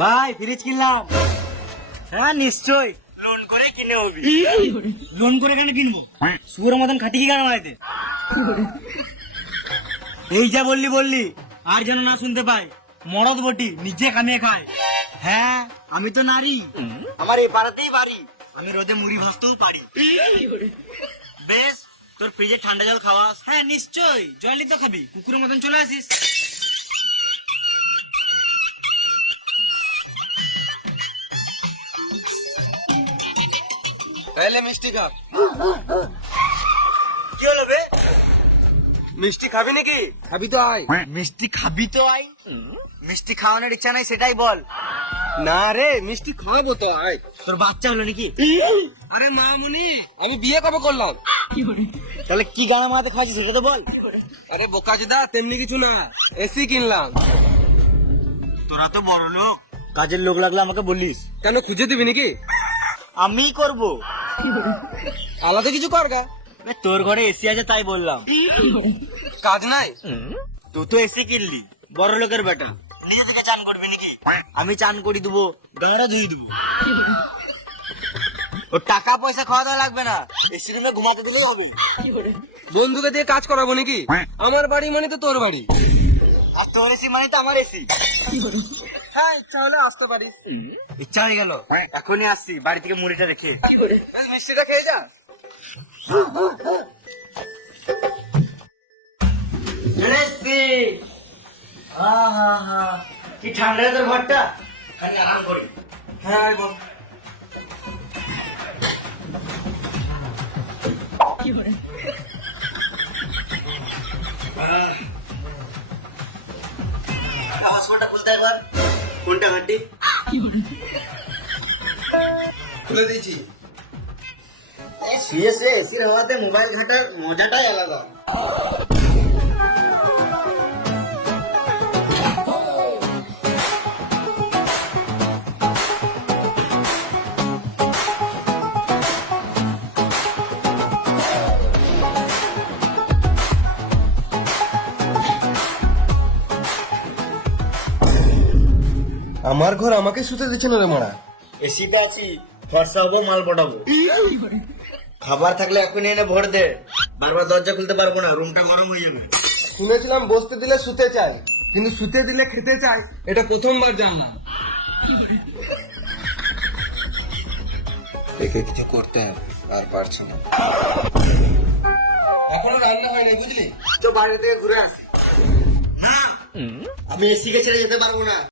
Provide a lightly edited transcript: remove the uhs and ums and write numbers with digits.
ভাই ফ্রিজ কিনলাম। হ্যাঁ নিশ্চয় লোন করে কিনে হবি। লোন করে কেন কিনবো? শুয়োর মতন খাটি কি কেন বাড়িতে? এই যা বললি আর যেন না শুনতে পাই। মরদ বটি নিজে কামিয়ে খায়। হ্যাঁ আমি তো নারী, আমার এই পাড়াতেই বাড়ি, আমি রোদে মুড়ি ভাজতেও পারি। বেশ তোর ফ্রিজে ঠান্ডা জল খাওয়াস? হ্যাঁ নিশ্চয়, জলই তো খাবি, কুকুরের মতন চলে আসিস। তাহলে মিষ্টি খা। কি হলো বে? মিষ্টি খাবি নাকি? খাবি তো আয়। মিষ্টি খাবি তো আই। মিষ্টি খাওয়ানোর ইচ্ছা নাই সেটাই বল। না রে, মিষ্টি খাওয়াবো তো আয়। তোর বাচ্চা হলো নাকি? আরে মামুনি, আমি বিয়ে কবে করলাম? তাহলে কি গানা মারাতে খাওয়াছিস সেটা তো বল। আরে বোকাচোদা, তেমনি কিছু না, এসি কিনলাম। তোরা তো বড় লোক, কাজের লোক লাগলে আমাকে বলিস। কেন, খুঁজে দিবি নাকি? আমি করব। আলাদা কিছু কর গা। তোর ঘরে এসি আছে তাই বললাম। কাজ নাই? তুই তো এসি কিনলি, বড় লোকের বেটা, নিজে থেকে চান করবি নাকি? আমি চান করে দেবো, গাঁড়া ধুয়ে দেবো। ও টাকা পয়সা খাওয়া দাওয়া লাগবে না, এসি রুমে ঘুমাতে দিলেই হবে। বন্ধুকে দিয়ে কাজ করাবো নাকি? আমার বাড়ি মানে তো তোর বাড়ি। আর তোর এসি মানে তো আমার এসি। হ্যাঁ, ইচ্ছা হলে আসতে পারি। ইচ্ছা হয়ে গেল, এখনই আসছি, বাড়ি থেকে মুড়িটা রেখে। মিষ্টিটা খেয়ে যা। কি ঠান্ডা তোর ঘরটা, খালি আরাম করি। হ্যাঁ বল। হসপিটালটা খুলতে একবার। কোনটা ঘাটি? খুলে দিয়েছি। শুয়ে শুয়ে এসির হাওয়াতে মোবাইল ঘাটার মজাটাই আলাদা। আমার ঘর আমাকে শুতে দিচ্ছে না রে মারা। এসিতে আছি, খরচা হবো, মাল পটাবো। খাবার থাকলে এখনই এনে ভর দে, বারবার দরজা খুলতে পারবো না, রুমটা গরম হয়ে যাবে। শুনেছিলাম বসতে দিলে শুতে চাই, কিন্তু শুতে দিলে খেতে চাই, এটা প্রথমবার জানলাম। দেখে কিছু করতে হবে, আর পারছো না। এখনো রান্না হয়নি বুঝলি? তো বাইরে থেকে ঘুরে আসি। আমি এসিকে ছেড়ে যেতে পারবো না।